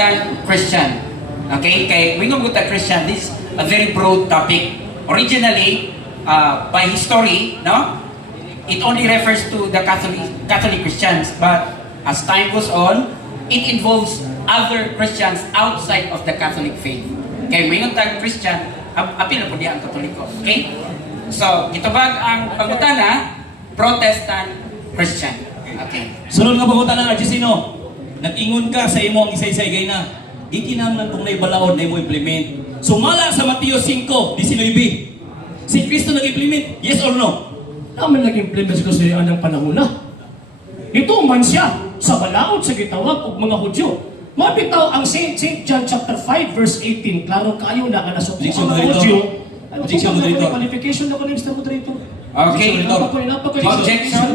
Protestant Christian. Okay? Kay wingong buta Christian, this is a very broad topic. Originally, by history, no? It only refers to the Catholic Christians, but as time goes on, it involves other Christians outside of the Catholic faith. Kay wingong tag Christian, apil po diya ang Katoliko. Okay? So, gitubag ang pangutana, Protestant Christian. Okay. Sunod nga pangutana, Argesino. Nag-ingon ka sa imo ang isa-isay gay na. Ikinahanglan kung naibalaod na imo implement. Sumala sa Mateo 5:19. Si Kristo nag-implement, yes or no? Naman nag-implement ko sa anang panahon na. Ito man siya sa balaod sa gitawag og mga Hudyo. Mabitaw ang St. John chapter 5 verse 18. Klaro kayo na nga nasa Objection, mga moderator. Hudyo. Objection, moderator. Qualification na ko ni Mr. Moderator. Okay. Objection.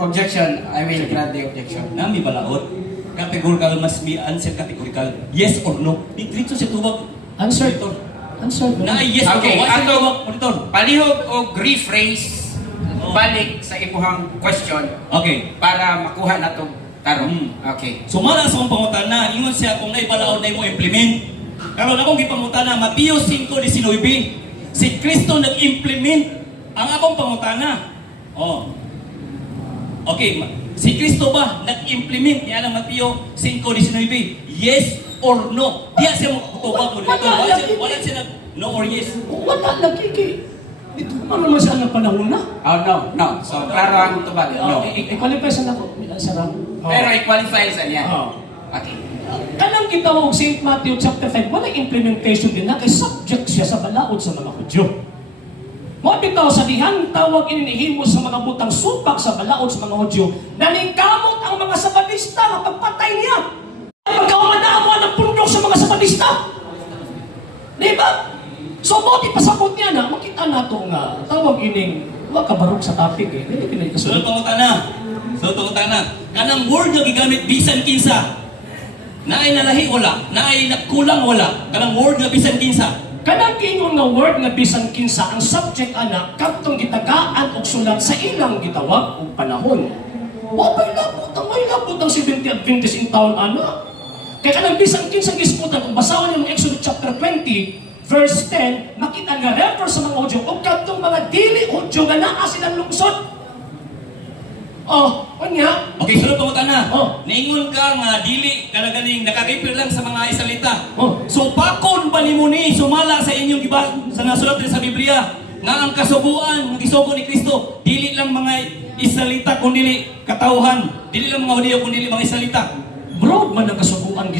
Objection. I will grant the objection. Nami balaod. Categorical must be answer categorical. Yes or no? Dito siya tubag. Answer. Monitor. Answer. Na yes or no? Okay, Why siya ato- tubag? Monitor. Palihog o rephrase balik sa imuhang question Okay. para makuha na itong tarong. Okay. Sumala sa akong pangutana, ingon siya kung naibalaod na imo implement. Karon akong gipangutana, Mateo 5:19. Si Kristo nag-implement ang akong pangutana. Oh. Okay, si Kristo ba nag-implement niya ng Mateo 5:19? Yes or no? Diya siya magtutubag mo dito. Wala siya nag no or yes. Wala nagkiki. Ito naman siya ang panahon na. Oh, no. So, klaro ang tubag. No. I-qualify sa nako. Sarang. Pero i-qualify sa niya. Okay. Kanang gitawag St. Matthew chapter 5, wala implementation din na kay subject siya sa balaod sa mga Hudyo. Mabitaw sa dihan, tawag ininihimo sa mga butang supak sa balaod sa mga Hudyo, naningkamot ang mga Sabatista na pagpatay niya. Pagkaumanawa ng pundok sa mga Sabatista. Di ba? So, buti pasabot niya na, makita na ito nga, tawag ining, wag kabarog sa topic eh. Hindi pinay Sunod kasunod. pangutana. Kanang word nga gigamit bisan kinsa. Naay nalahi wala, naay nakulang wala. Kanang word nga bisan kinsa. Kanang kingon nga word nga bisan kinsa ang subject anak kadtong gitagaan og sulat sa ilang gitawag og panahon. Wa pay labot ang 70 Adventist in town ana. Kaya kanang bisan kinsa gisputan kung basahon yung Exodus chapter 20 verse 10, makita nga refer sa mga Hudyo o kadtong mga dili Hudyo nga naa silang lungsod. Oh, kanya. Okay, sunod pangutana. Oh. Niingon ka nga dili kana ganing nakakipir lang sa mga Israelita. Oh. So pakon ba nimo ni sumala sa inyong sa nasulat sa Biblia nga ang kasubuan ng gisugo ni Kristo dili lang mga Israelita kundi katawhan, dili lang mga Hudyo kundi mga Israelita. Broad man ang kasubuan